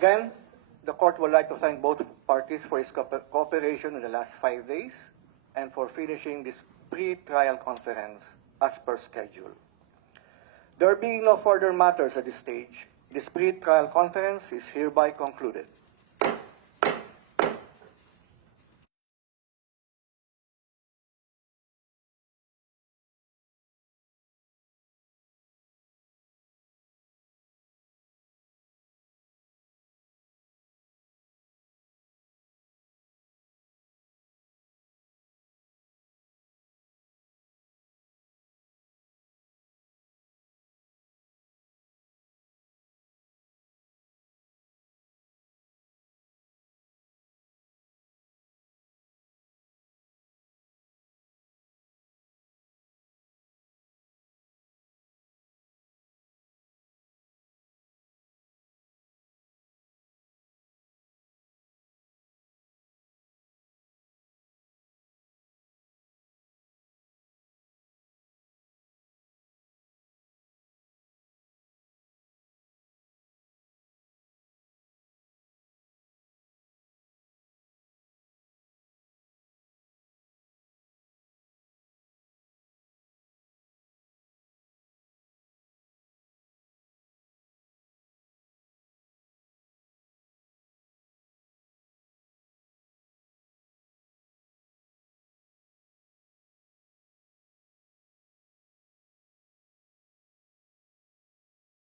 Again, the court would like to thank both parties for its cooperation in the last 5 days and for finishing this pre-trial conference as per schedule. There being no further matters at this stage, this pre-trial conference is hereby concluded.